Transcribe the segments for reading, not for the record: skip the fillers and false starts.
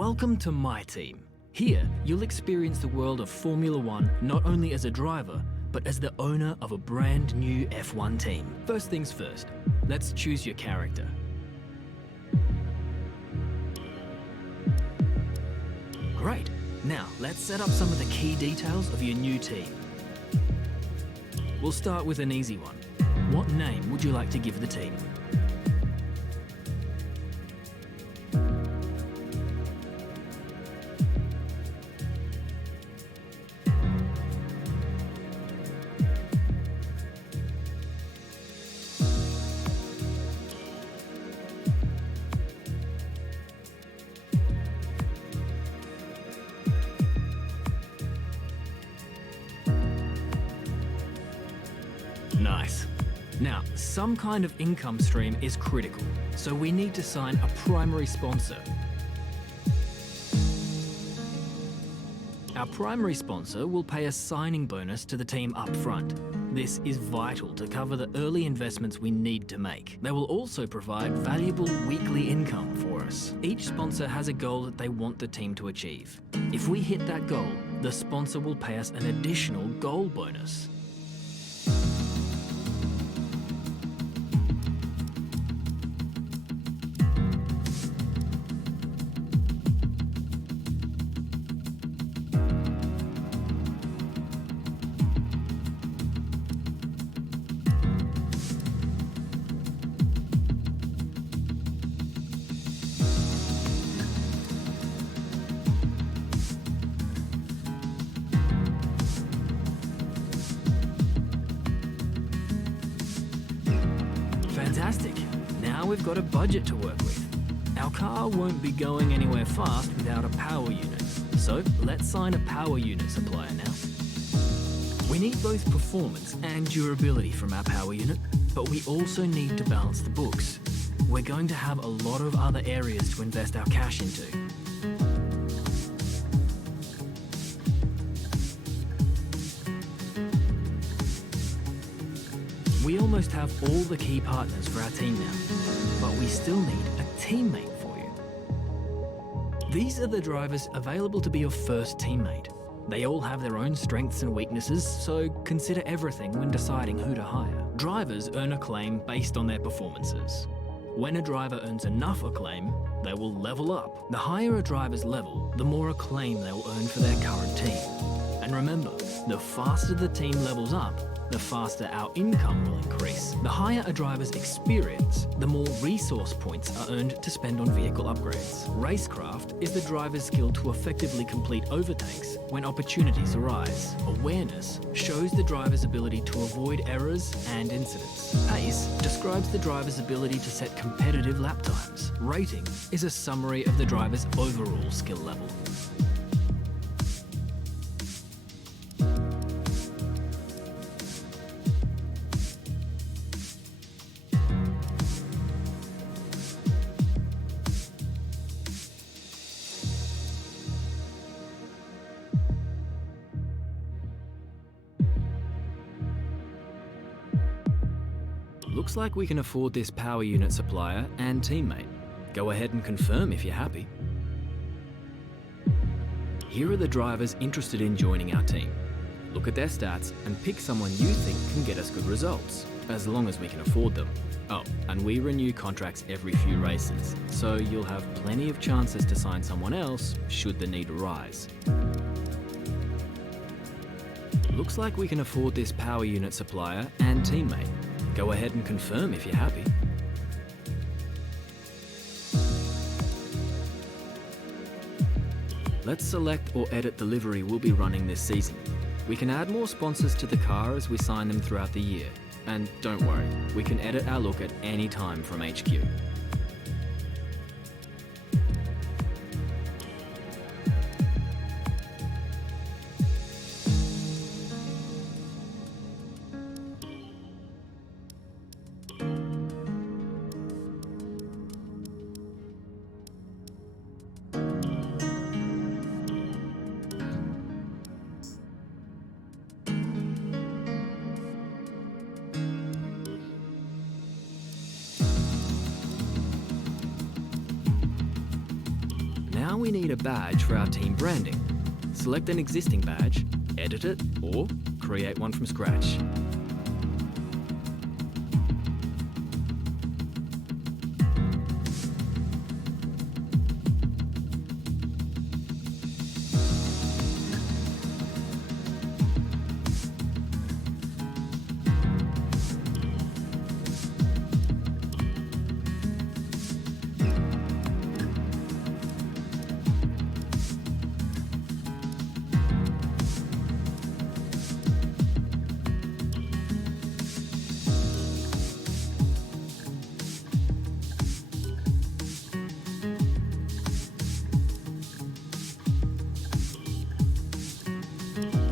Welcome to my team. Here, you'll experience the world of Formula One not only as a driver, but as the owner of a brand new F1 team. First things first, let's choose your character. Great. Now, let's set up some of the key details of your new team. We'll start with an easy one. What name would you like to give the team? Nice. Now, some kind of income stream is critical, so we need to sign a primary sponsor. Our primary sponsor will pay a signing bonus to the team up front. This is vital to cover the early investments we need to make. They will also provide valuable weekly income for us. Each sponsor has a goal that they want the team to achieve. If we hit that goal, the sponsor will pay us an additional goal bonus. Fantastic. Now we've got a budget to work with. Our car won't be going anywhere fast without a power unit. So let's sign a power unit supplier now. We need both performance and durability from our power unit, but we also need to balance the books. We're going to have a lot of other areas to invest our cash into. We almost have all the key partners for our team now, but we still need a teammate for you. These are the drivers available to be your first teammate. They all have their own strengths and weaknesses, so consider everything when deciding who to hire. Drivers earn acclaim based on their performances. When a driver earns enough acclaim, they will level up. The higher a driver's level, the more acclaim they will earn for their current team. And remember, the faster the team levels up, the faster our income will increase. The higher a driver's experience, the more resource points are earned to spend on vehicle upgrades. Racecraft is the driver's skill to effectively complete overtakes when opportunities arise. Awareness shows the driver's ability to avoid errors and incidents. Pace describes the driver's ability to set competitive lap times. Rating is a summary of the driver's overall skill level. Looks like we can afford this power unit supplier and teammate. Go ahead and confirm if you're happy. Here are the drivers interested in joining our team. Look at their stats and pick someone you think can get us good results, as long as we can afford them. Oh, and we renew contracts every few races, so you'll have plenty of chances to sign someone else should the need arise. Looks like we can afford this power unit supplier and teammate. Go ahead and confirm if you're happy. Let's select or edit the livery we'll be running this season. We can add more sponsors to the car as we sign them throughout the year. And don't worry, we can edit our look at any time from HQ. Now we need a badge for our team branding. Select an existing badge, edit it, or create one from scratch.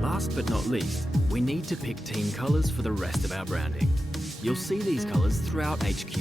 Last but not least, we need to pick team colours for the rest of our branding. You'll see these colours throughout HQ.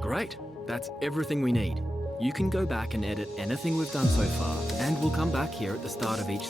Great, that's everything we need. You can go back and edit anything we've done so far, and we'll come back here at the start of each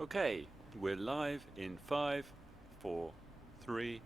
Okay, we're live in 5, 4, 3.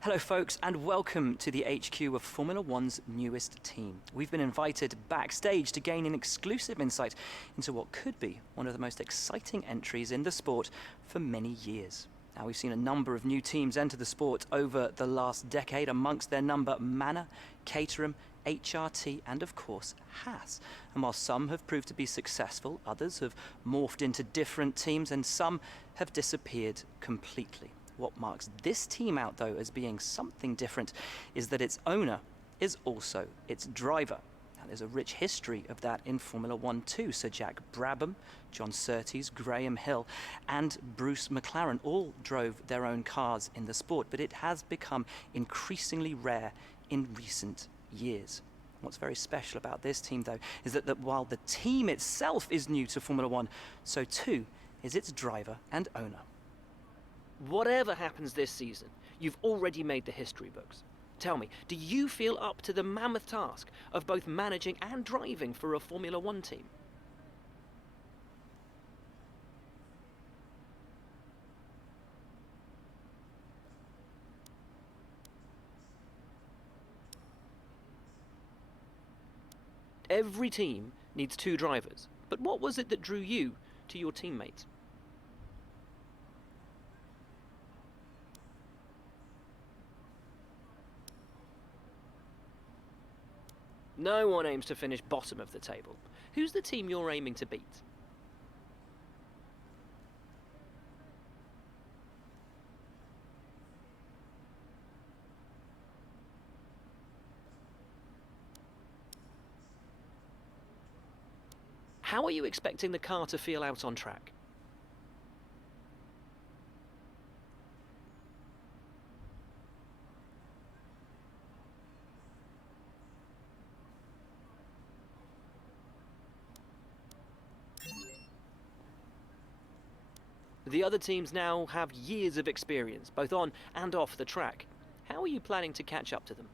Hello folks, and welcome to the HQ of Formula One's newest team. We've been invited backstage to gain an exclusive insight into what could be one of the most exciting entries in the sport for many years. Now, we've seen a number of new teams enter the sport over the last decade, amongst their number Manor, Caterham, HRT and of course Haas. And while some have proved to be successful, others have morphed into different teams and some have disappeared completely. What marks this team out though as being something different is that its owner is also its driver. Now, there's a rich history of that in Formula One too. Sir Jack Brabham, John Surtees, Graham Hill and Bruce McLaren all drove their own cars in the sport, but it has become increasingly rare in recent years. What's very special about this team though is that while the team itself is new to Formula One, so too is its driver and owner. Whatever happens this season, you've already made the history books. Tell me, do you feel up to the mammoth task of both managing and driving for a Formula One team? Every team needs two drivers, but what was it that drew you to your teammates? No one aims to finish bottom of the table. Who's the team you're aiming to beat? How are you expecting the car to feel out on track? The other teams now have years of experience, both on and off the track. How are you planning to catch up to them?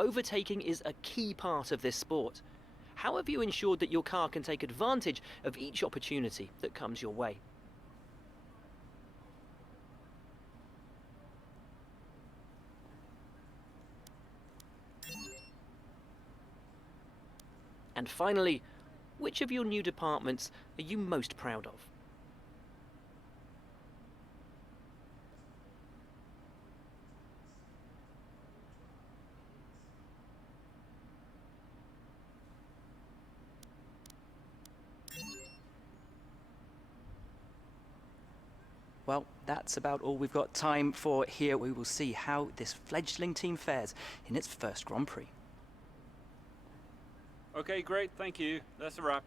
Overtaking is a key part of this sport. How have you ensured that your car can take advantage of each opportunity that comes your way? And finally, which of your new departments are you most proud of? Well, that's about all we've got time for here. We will see how this fledgling team fares in its first Grand Prix. Okay, great, thank you. That's a wrap.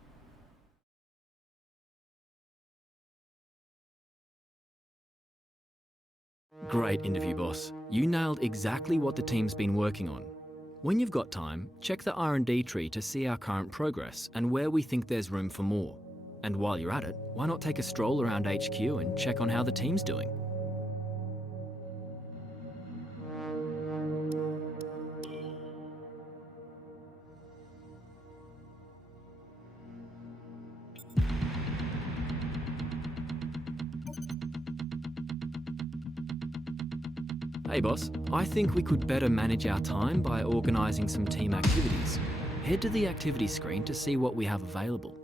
Great interview, boss. You nailed exactly what the team's been working on. When you've got time, check the R&D tree to see our current progress and where we think there's room for more. And while you're at it, why not take a stroll around HQ and check on how the team's doing? Hey boss, I think we could better manage our time by organising some team activities. Head to the activity screen to see what we have available.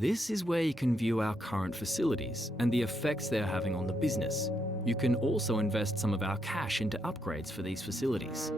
This is where you can view our current facilities and the effects they're having on the business. You can also invest some of our cash into upgrades for these facilities.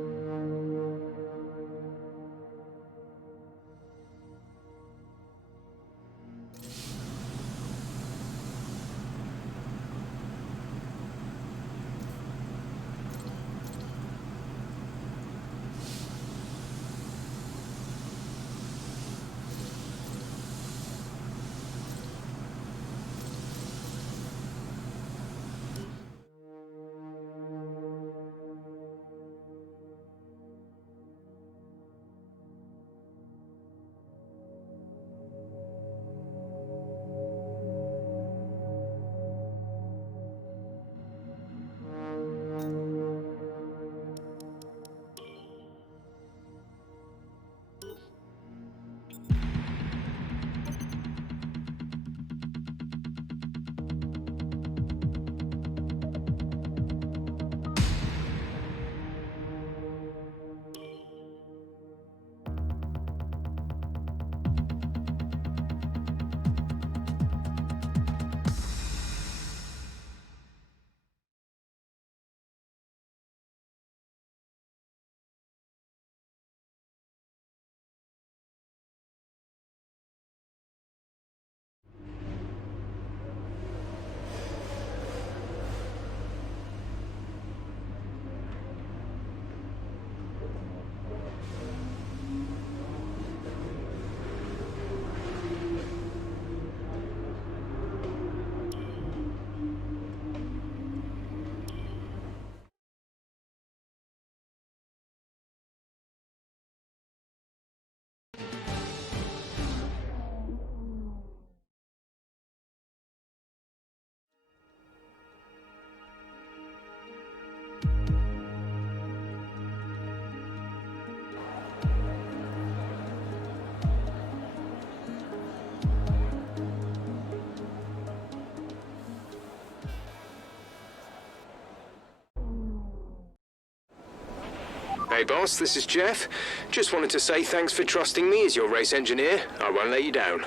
Hey boss, this is Jeff. Just wanted to say thanks for trusting me as your race engineer. I won't let you down.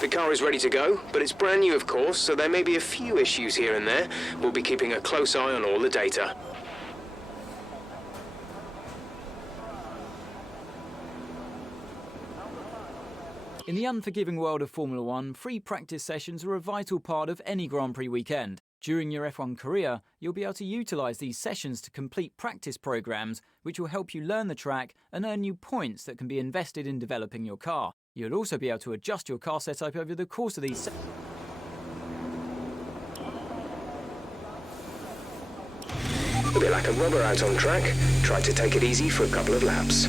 The car is ready to go, but it's brand new of course, so there may be a few issues here and there. We'll be keeping a close eye on all the data. In the unforgiving world of Formula One, free practice sessions are a vital part of any Grand Prix weekend. During your F1 career, you'll be able to utilise these sessions to complete practice programmes, which will help you learn the track and earn you points that can be invested in developing your car. You'll also be able to adjust your car setup over the course of these A bit like a rubber out on track. Try to take it easy for a couple of laps.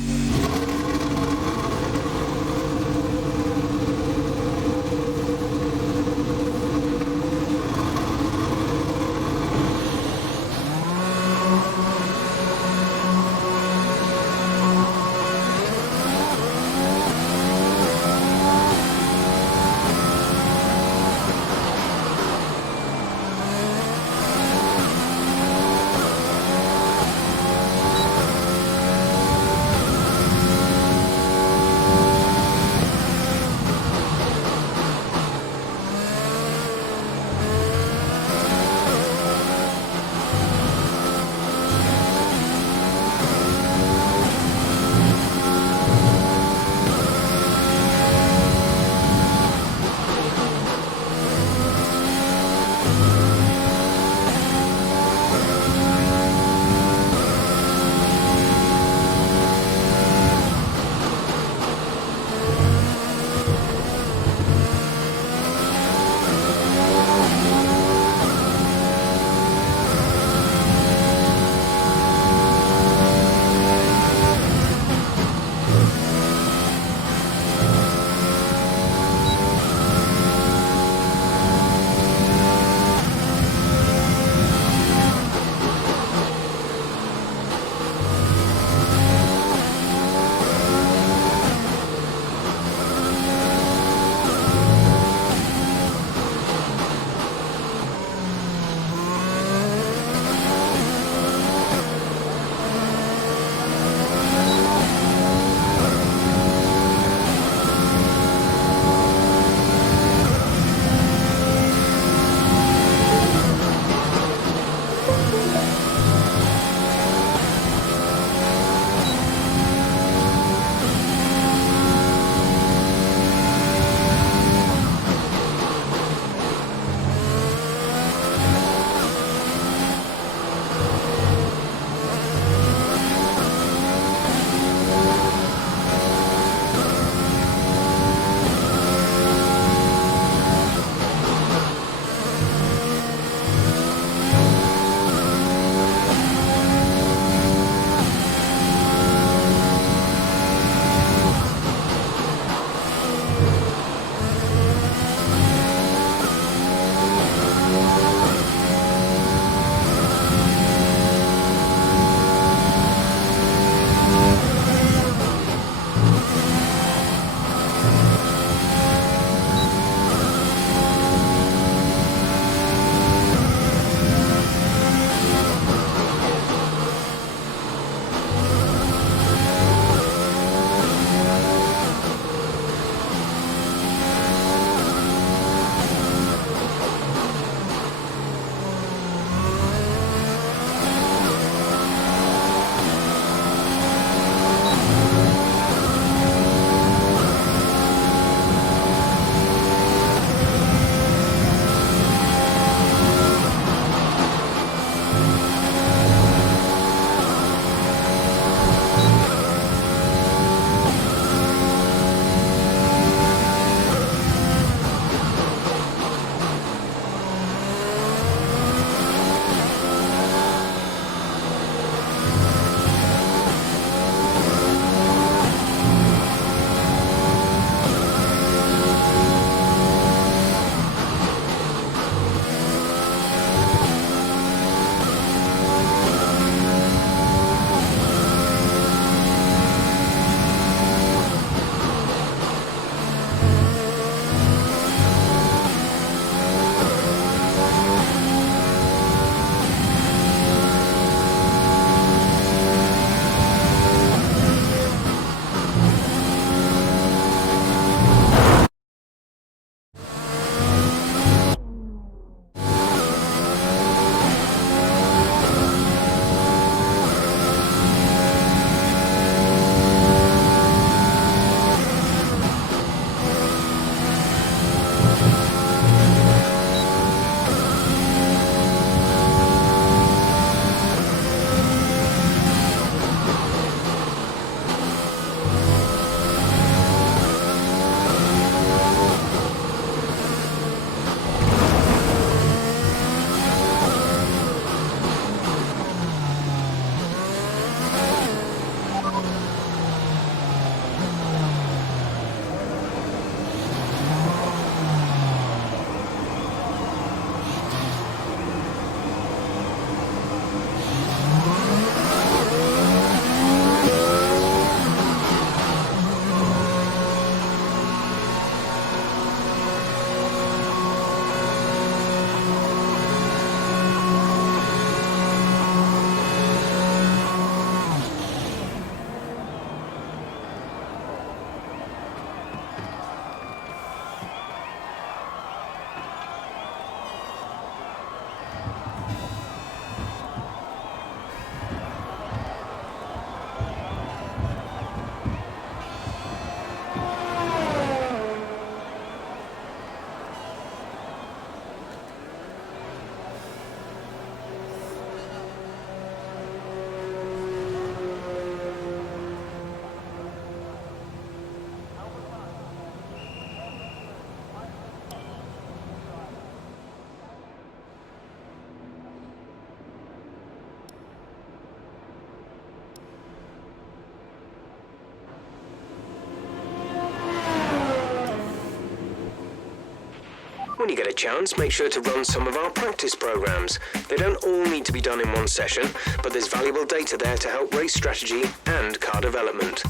you get a chance, make sure to run some of our practice programs. They don't all need to be done in one session, but there's valuable data there to help race strategy and car development.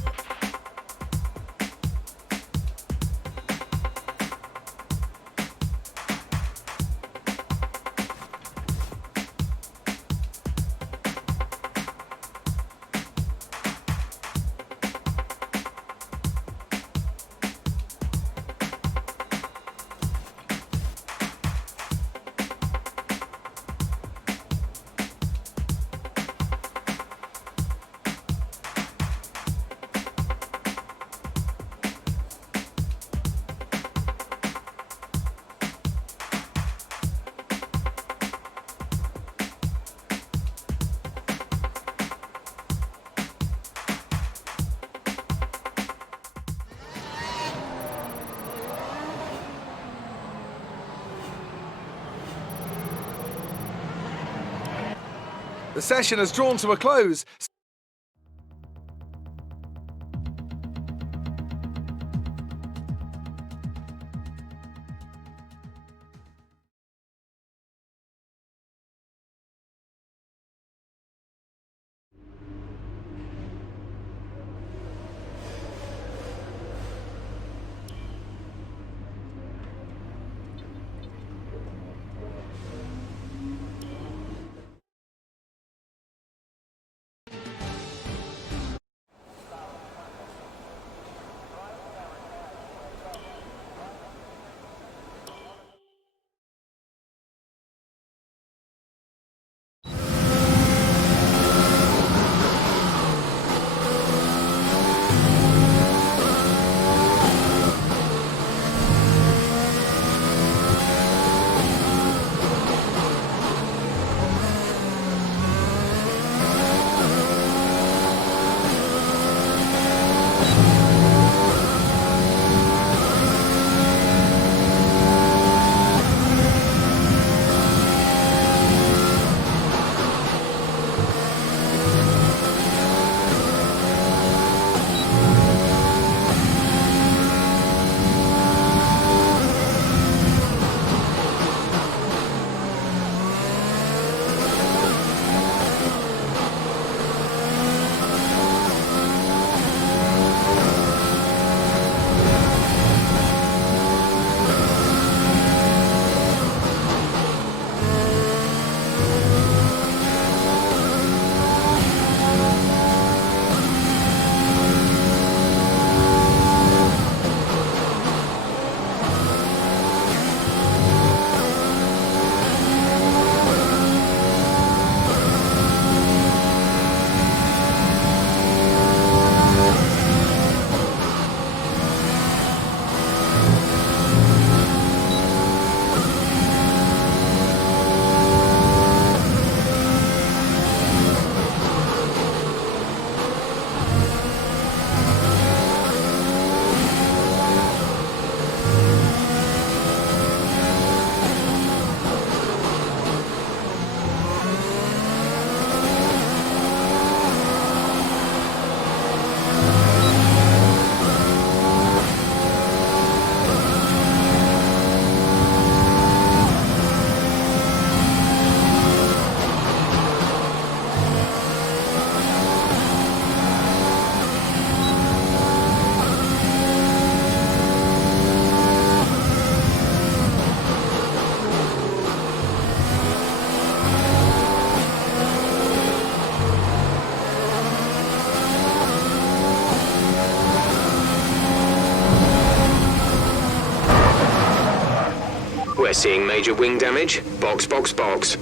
The session has drawn to a close. We're seeing major wing damage. Box, box, box.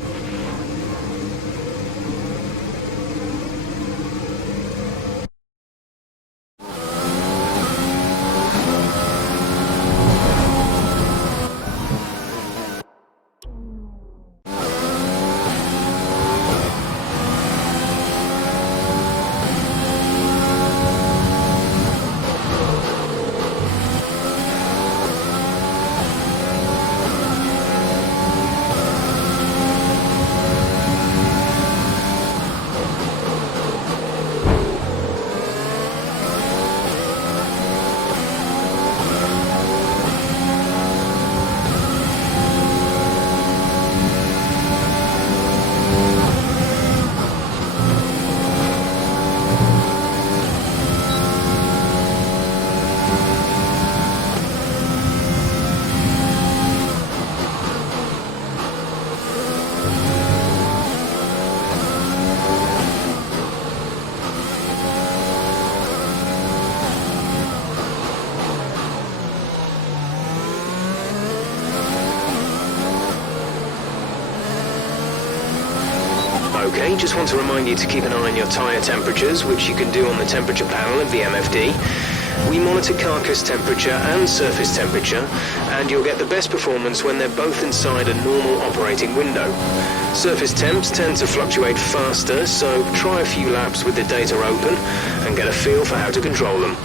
just want to remind you to keep an eye on your tyre temperatures, which you can do on the temperature panel of the MFD. We monitor carcass temperature and surface temperature, and you'll get the best performance when they're both inside a normal operating window. Surface temps tend to fluctuate faster, so try a few laps with the data open and get a feel for how to control them.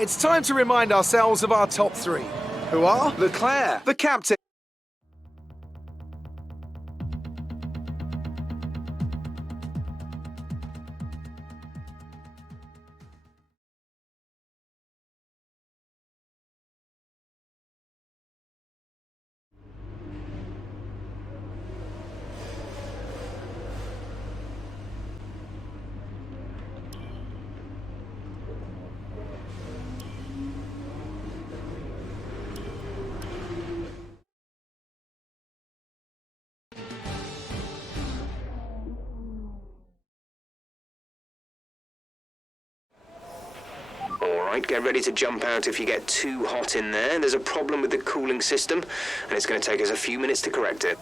It's time to remind ourselves of our top three, who are Leclerc, the captain. Alright, get ready to jump out if you get too hot in there. There's a problem with the cooling system, and it's going to take us a few minutes to correct it.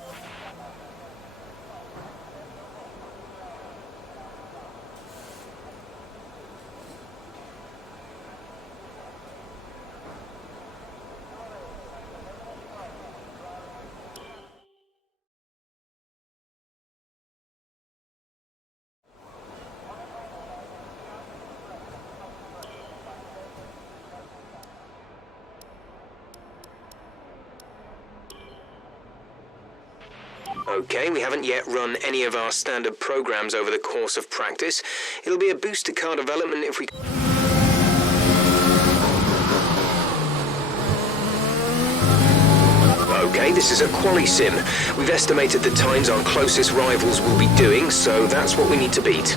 Okay, we haven't yet run any of our standard programs over the course of practice. It'll be a boost to car development if we... Okay, this is a quali sim. We've estimated the times our closest rivals will be doing, so that's what we need to beat.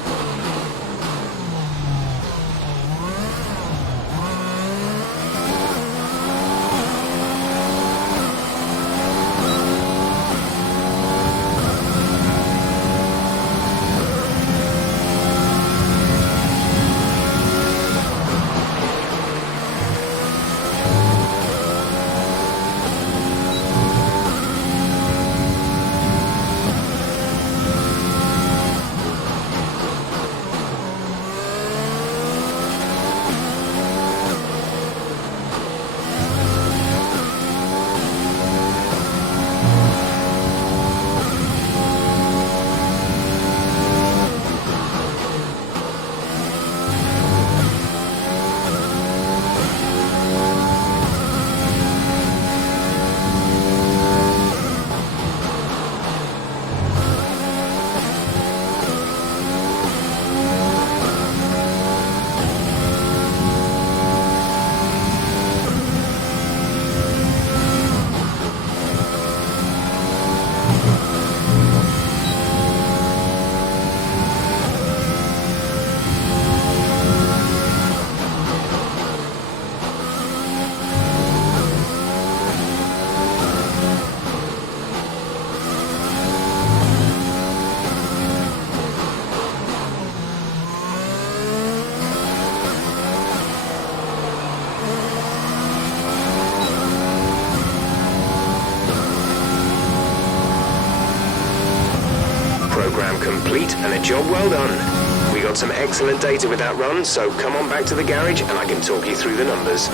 Program complete and a job well done. We got some excellent data with that run, so come on back to the garage and I can talk you through the numbers.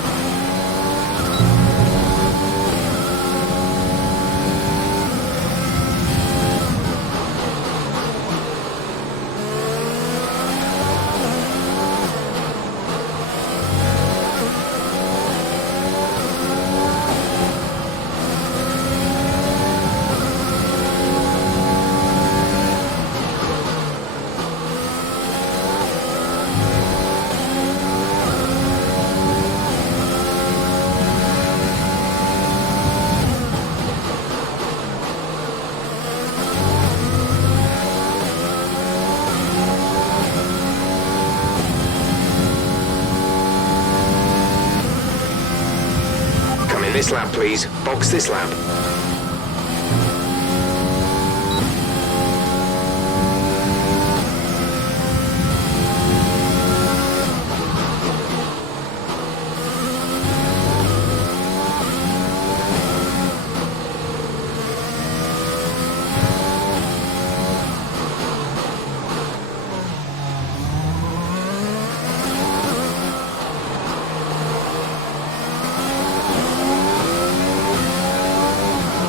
This lap, please. Box this lap.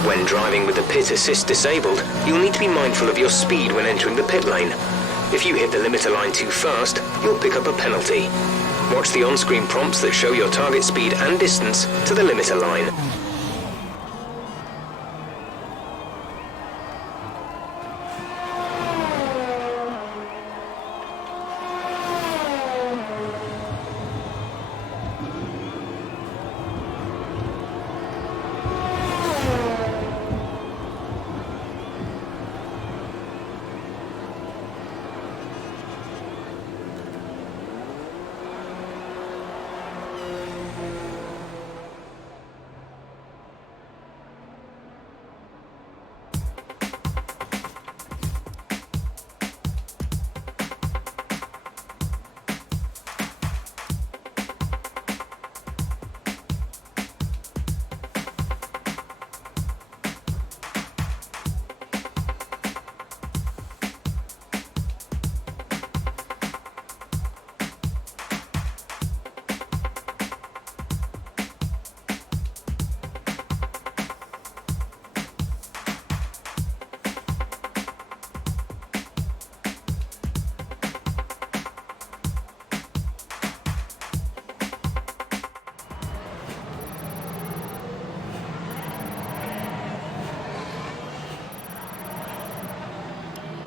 When driving with the pit assist disabled, you'll need to be mindful of your speed when entering the pit lane. If you hit the limiter line too fast, you'll pick up a penalty. Watch the on-screen prompts that show your target speed and distance to the limiter line.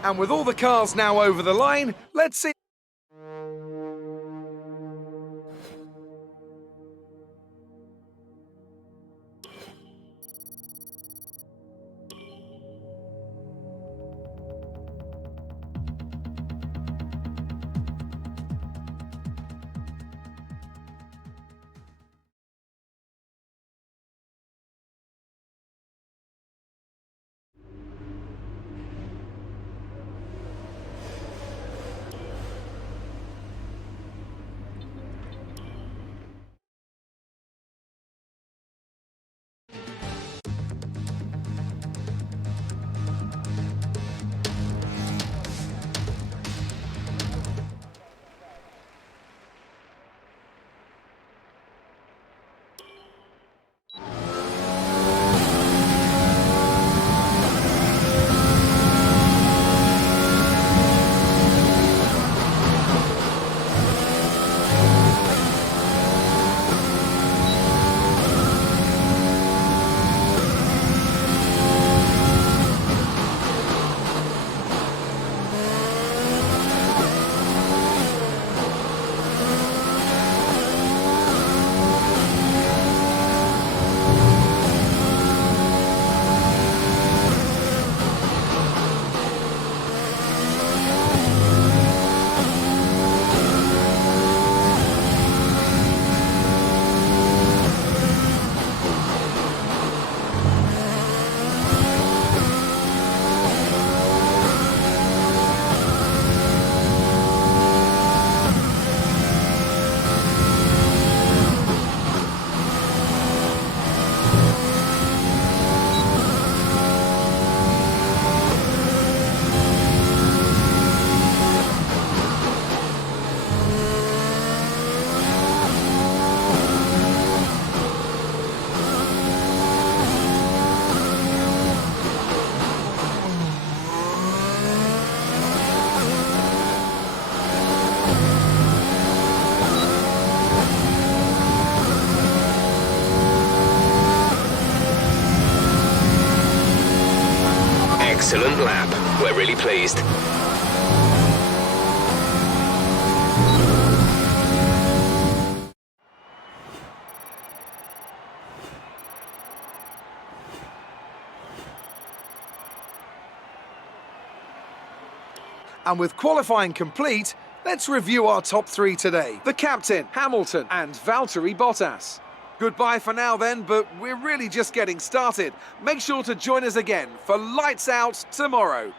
And with all the cars now over the line, let's see. Excellent lap. We're really pleased. And with qualifying complete, let's review our top three today. The captain, Hamilton, and Valtteri Bottas. Goodbye for now then, but we're really just getting started. Make sure to join us again for Lights Out tomorrow.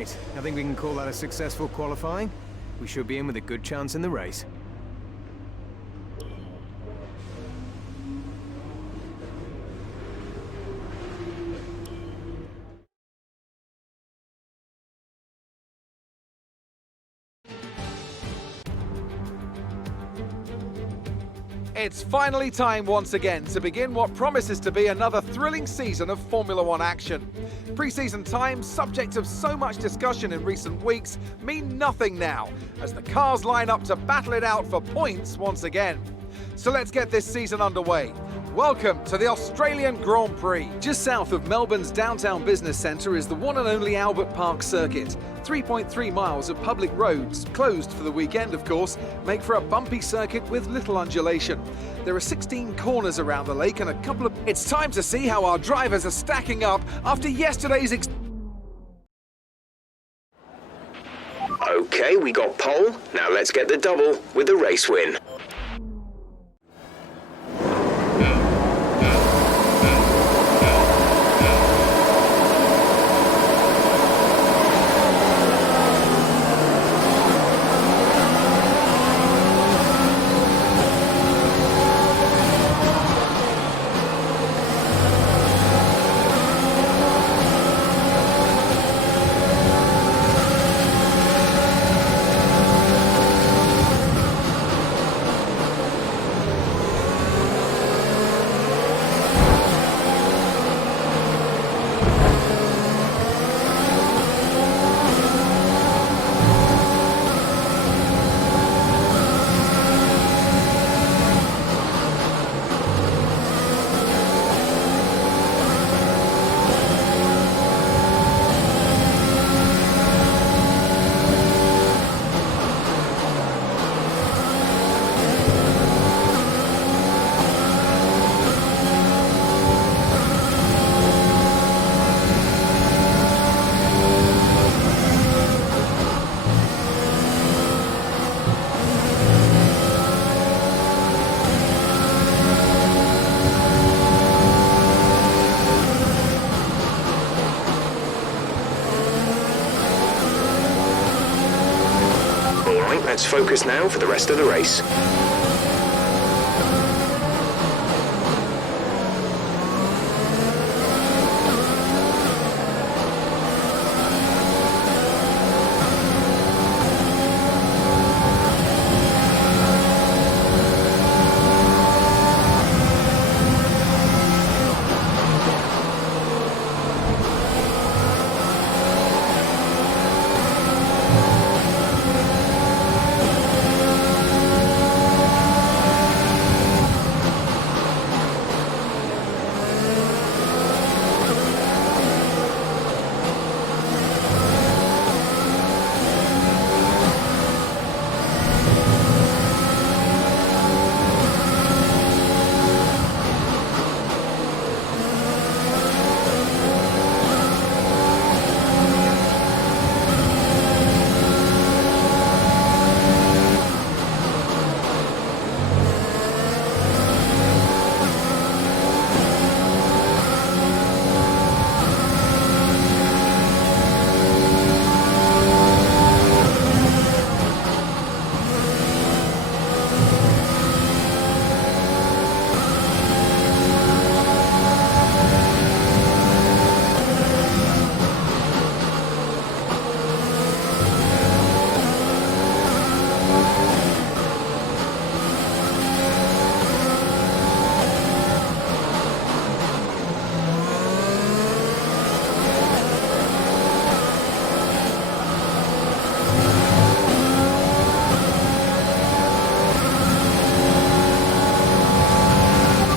Right, I think we can call that a successful qualifying. We should be in with a good chance in the race. It's finally time once again to begin what promises to be another thrilling season of Formula One action. Pre-season times, subject of so much discussion in recent weeks, mean nothing now, as the cars line up to battle it out for points once again. So let's get this season underway. Welcome to the Australian Grand Prix. Just south of Melbourne's downtown business centre is the one and only Albert Park circuit. 3.3 miles of public roads, closed for the weekend of course, make for a bumpy circuit with little undulation. There are 16 corners around the lake and a couple of... It's time to see how our drivers are stacking up after yesterday's... Okay, we got pole. Now let's get the double with the race win. Let's focus now for the rest of the race.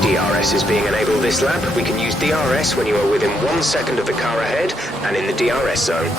DRS is being enabled this lap. We can use DRS when you are within 1 second of the car ahead and in the DRS zone.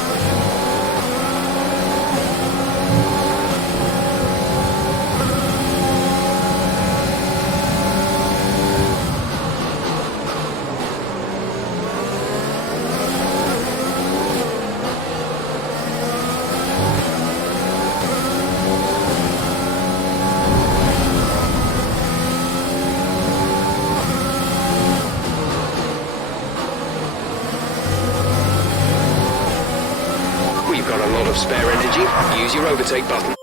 a lot of spare energy, use your overtake button.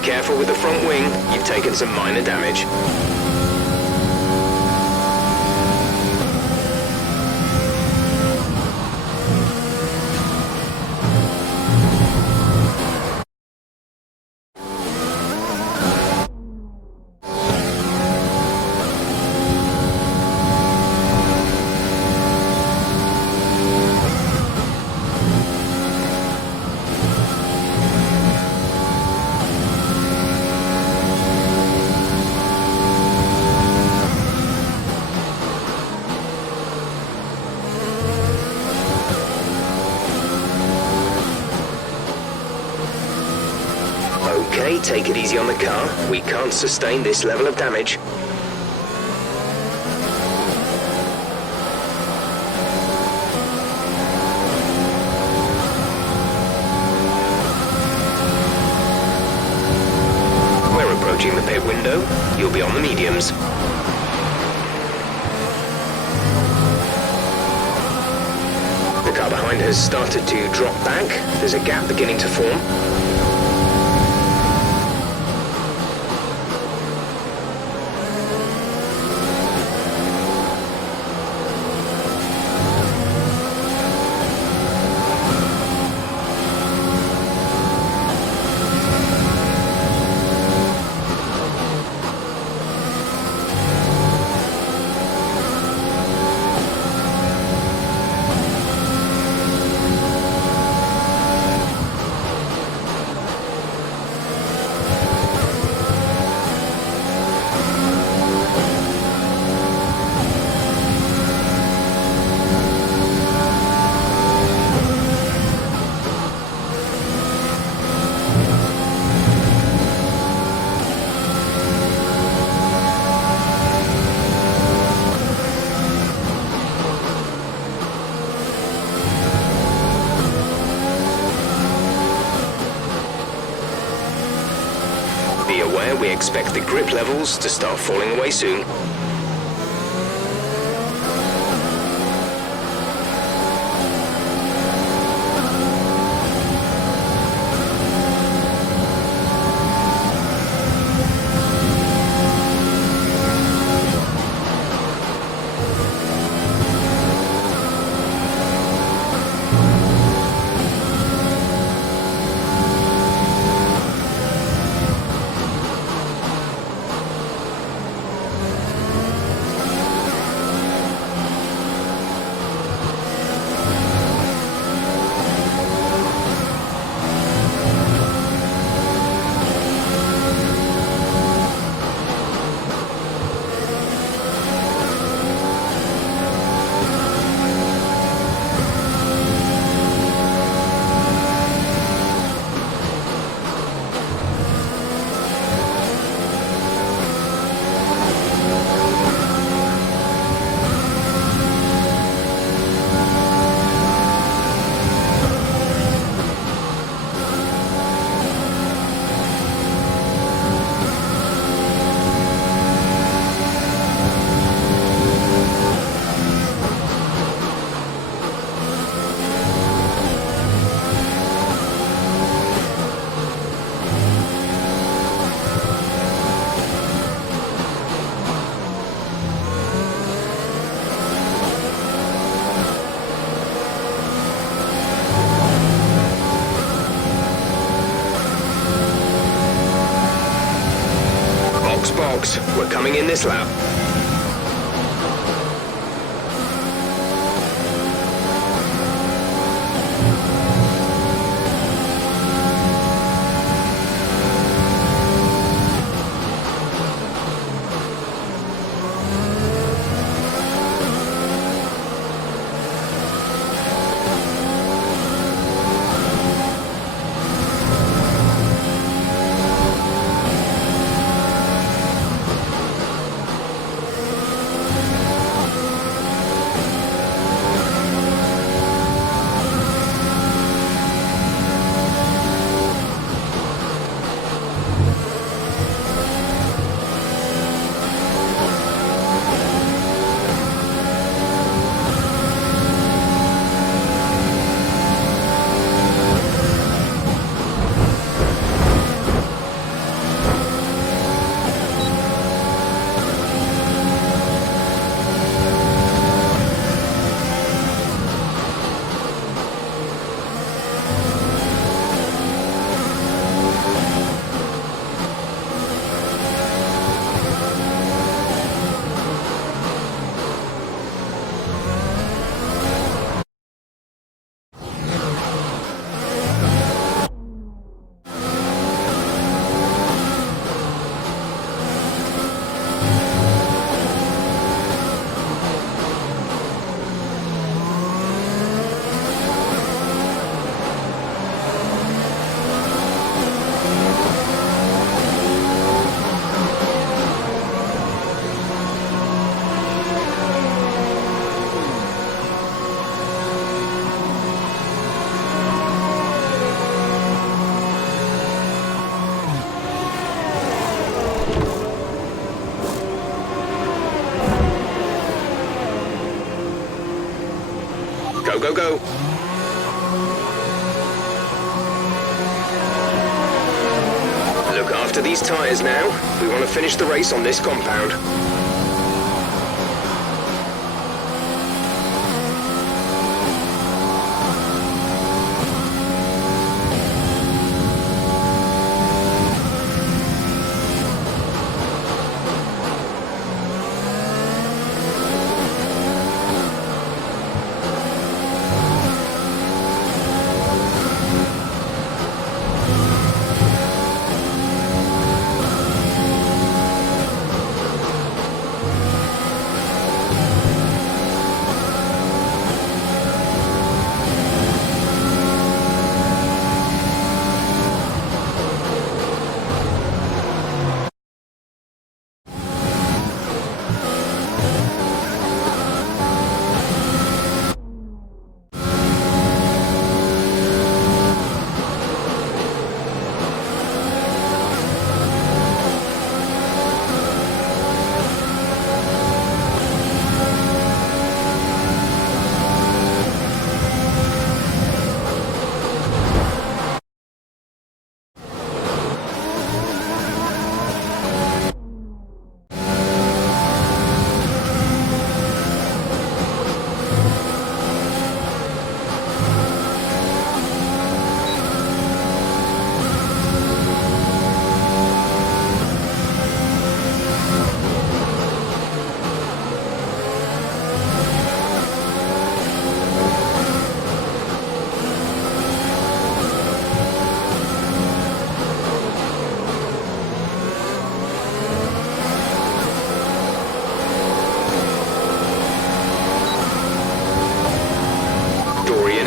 Careful with the front wing, you've taken some minor damage. Okay, take it easy on the car. We can't sustain this level of damage. We're approaching the pit window. You'll be on the mediums. The car behind has started to drop back. There's a gap beginning to form. Be aware we expect the grip levels to start falling away soon. box. We're coming in this lap. Go, go, go. Look after these tyres now. We want to finish the race on this compound.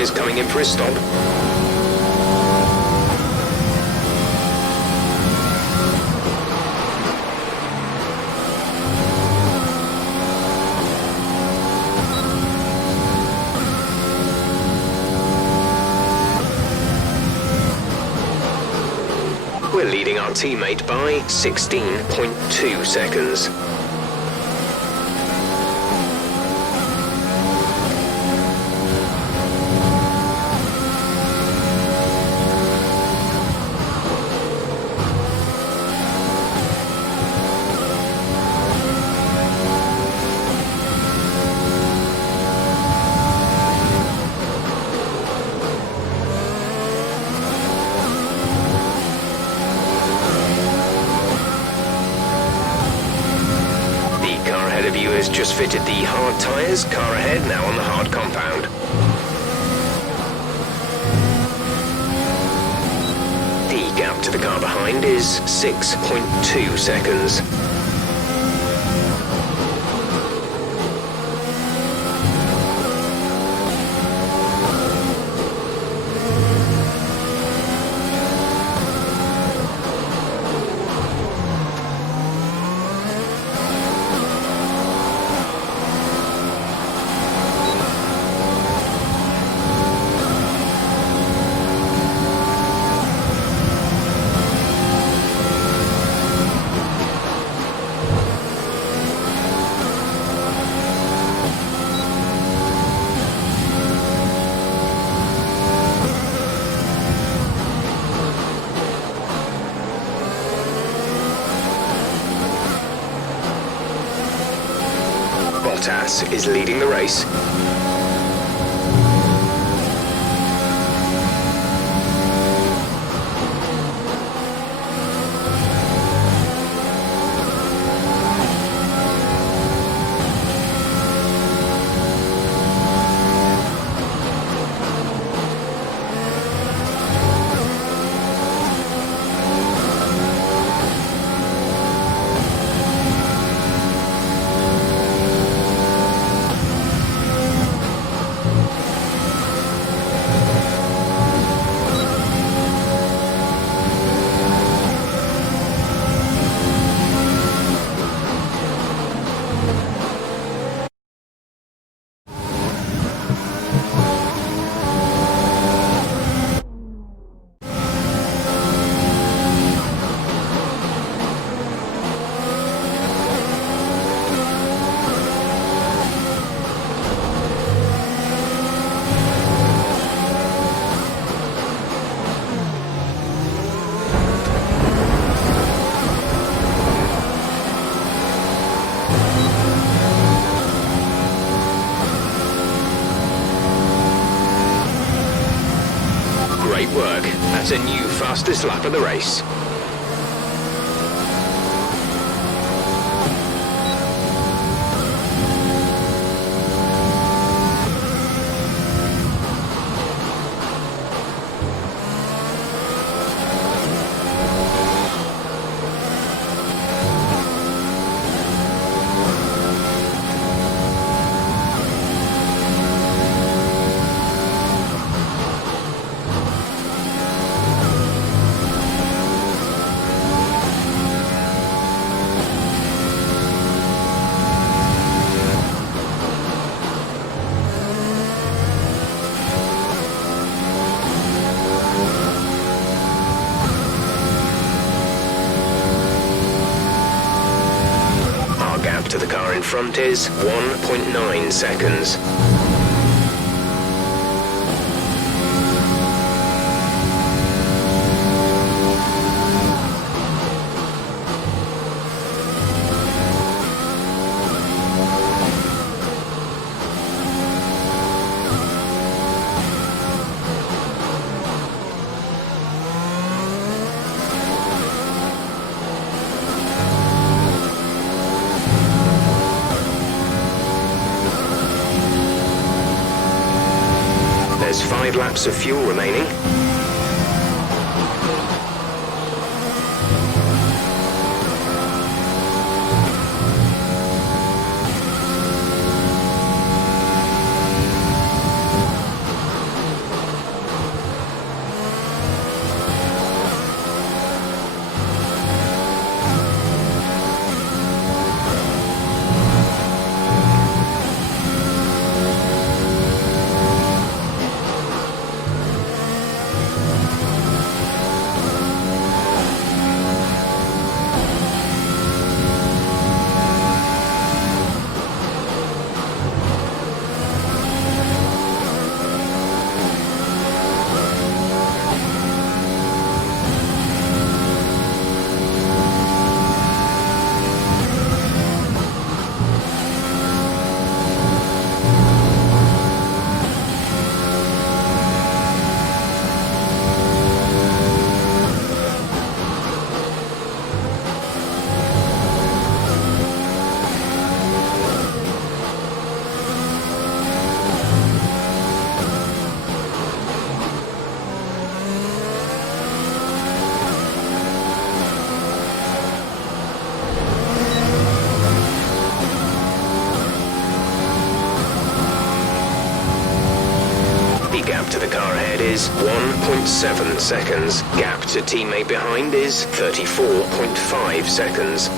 Is coming in for a stop. We're leading our teammate by 16.2 seconds. has just fitted the hard tyres. Car ahead, now on the hard compound. The gap to the car behind is 6.2 seconds. Bottas is leading the race. Great work. That's a new fastest lap of the race. To the car in front is 1.9 seconds. There's 5 laps of fuel remaining. is 1.7 seconds. Gap to teammate behind is 34.5 seconds.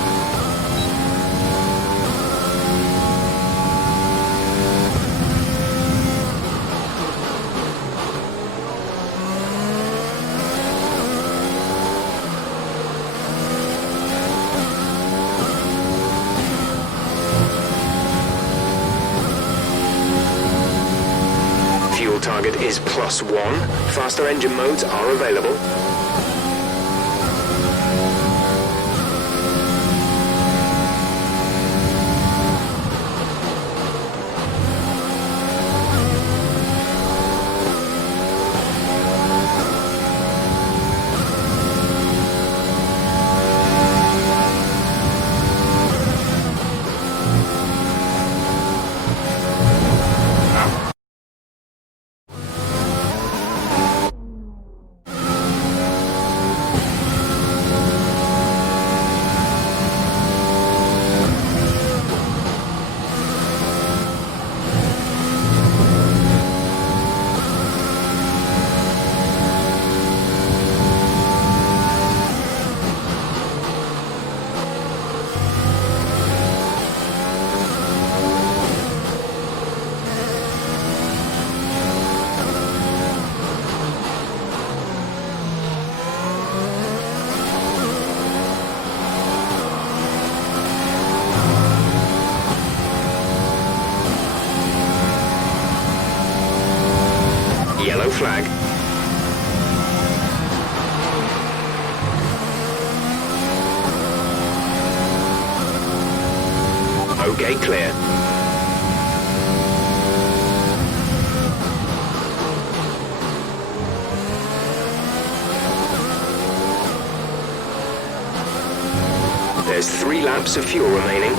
Fuel target is +1. Faster engine modes are available. Yellow flag. Okay, clear. There's 3 laps of fuel remaining.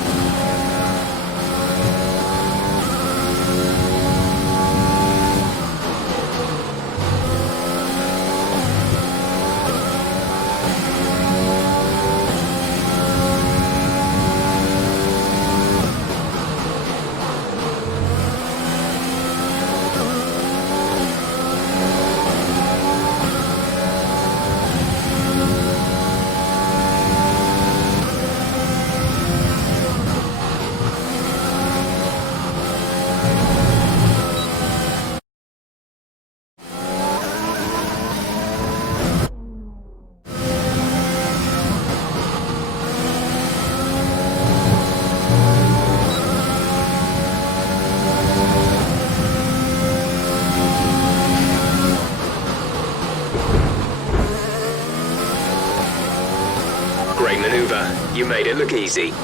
Great maneuver. You made it look easy.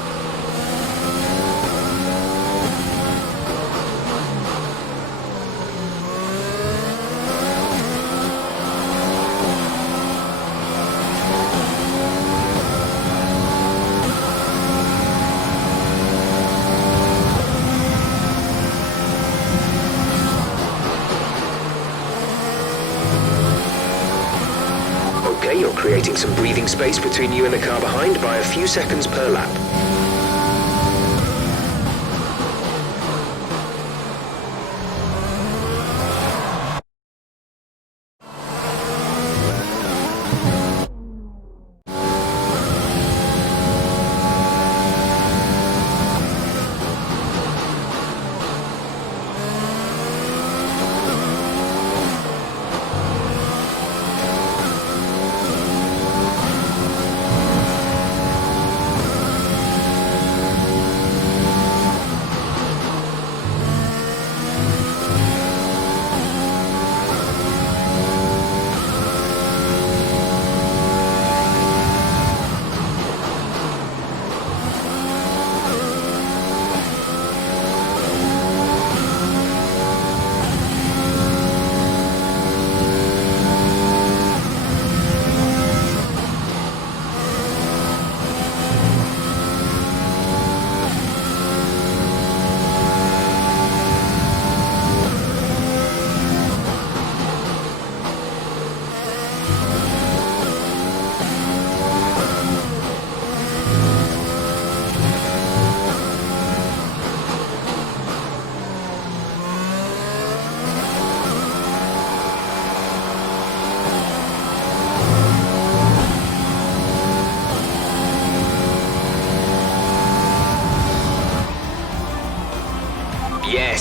Okay, you're creating some breathing space between you and the car behind by a few seconds per lap.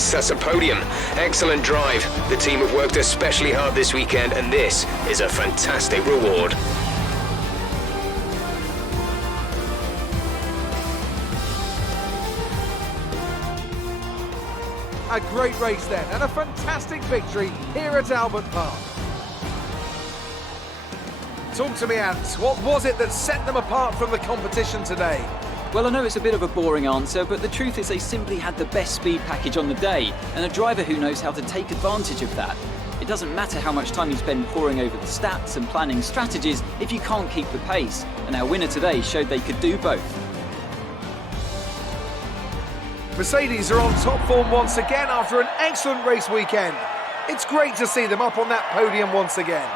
Yes, that's a podium. Excellent drive. The team have worked especially hard this weekend, and this is a fantastic reward. A great race then, and a fantastic victory here at Albert Park. Talk to me, Ant. What was it that set them apart from the competition today? Well, I know it's a bit of a boring answer, but the truth is they simply had the best speed package on the day, and a driver who knows how to take advantage of that. It doesn't matter how much time you spend poring over the stats and planning strategies if you can't keep the pace, and our winner today showed they could do both. Mercedes are on top form once again after an excellent race weekend. It's great to see them up on that podium once again.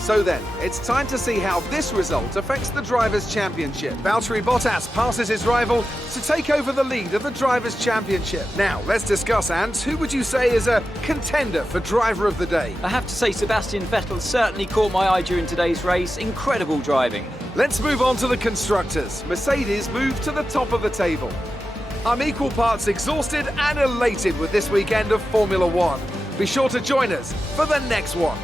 So then, it's time to see how this result affects the Drivers' Championship. Valtteri Bottas passes his rival to take over the lead of the Drivers' Championship. Now, let's discuss, Ant. Who would you say is a contender for Driver of the Day? I have to say Sebastian Vettel certainly caught my eye during today's race. Incredible driving. Let's move on to the Constructors. Mercedes moved to the top of the table. I'm equal parts exhausted and elated with this weekend of Formula One. Be sure to join us for the next one.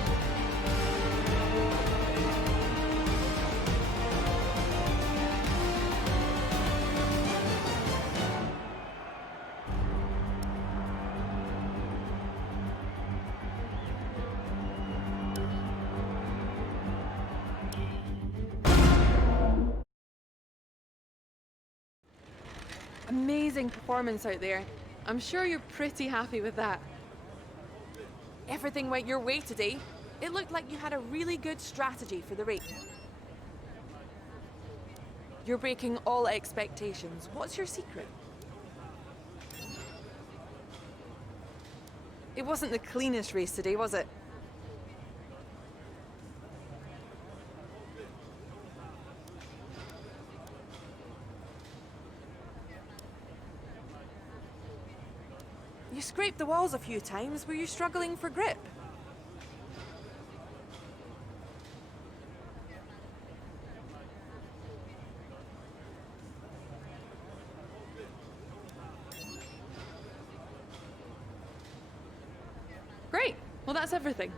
Amazing performance out there. I'm sure you're pretty happy with that. Everything went your way today. It looked like you had a really good strategy for the race. You're breaking all expectations. What's your secret? It wasn't the cleanest race today, was it? You scraped the walls a few times. Were you struggling for grip? Great. Well, that's everything.